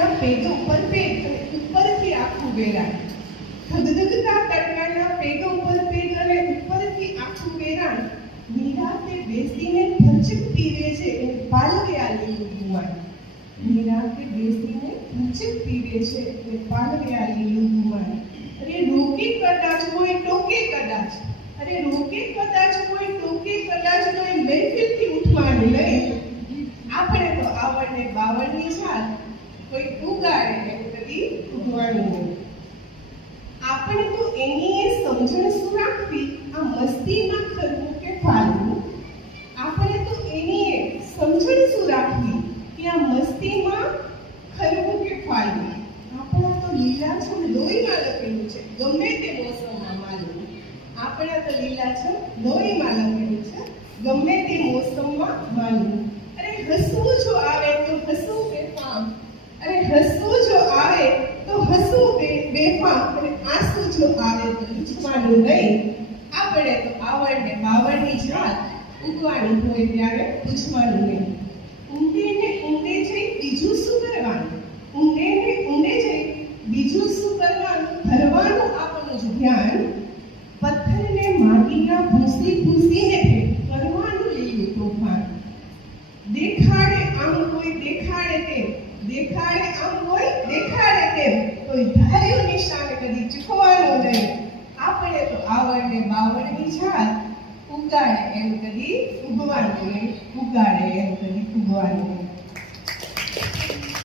તડકાના peg ઉપર peg અને ઉપરથી આખું વેરાણ. ધગધગતા તડકાના પેગ ઉપર પેગ અને ઉપરથી આખું વેરાણ. નિરાતે બેસીને ભરચક પીવે છે એ પાલવે આ લીલું ગુવાણ. નિરાતે બેસીને ભરચક પીવે છે એ પાલવે આ લીલું ગુવાણ. અરે રોકે કદાચ કોઈ ટોકે કદાચ, અરે રોકે કદાચ કોઈ ટોકે કદાચ તો એ મહેફિલથી ઉઠવાનું નહીં. આપણે તો આવડને બાવળની છાલ કોઈ ઉગાડે એમ કદી ઉગવાનું નહીં. આપણે તો એની એ સમજણ શું રાખવી આ મસ્તીમાં ખરવું કે ફાલવું. આપણે તો એની એ સમજણ શું રાખવી કે આ મસ્તીમાં ખરવું કે ફાલવું. આપણા તો લીલાછમ લોહીમાં લખેલું છે ગમે તે મોસમમાં માલવું. આપણા તો લીલાછમ લોહીમાં લખેલું છે ગમે તે મોસમમાં માલવું. અરે હસવું જો આવે તો હસવું બેફામ, અરે હસવું જો આવે તો હસવું બેફામ, અને આંસુ જો આવે તો લૂછવાનું નહીં. આપણે તો આવડને બાવળની છાલ ઉગવાની હોય ત્યારે પૂછવાનું નહીં. ઊંડે ને ઊંડે જઈ બીજું શું કરવાનું, ઊંડે ને ઊંડે જઈ બીજું શું કરવાનું, ધરવાનું આપણું જ ધ્યાન. પથ્થરને માટીના ભૂસી ભૂસીને કરવાનું લીલું તોફાન. દેખાડે આમ કોઈ દેખાડે તેમ, દેખાડે આમ કોઈ દેખાડે તેમ, કોઈ ધાર્યું નિશાન કદી ચૂકવાનું નહીં. આપણે તો આવડને બાવળની છાલ ઉગાડે એમ કદી ઉગવાનું નહીં, ઉગાડે એમ કદી ઉગવાનું નહીં.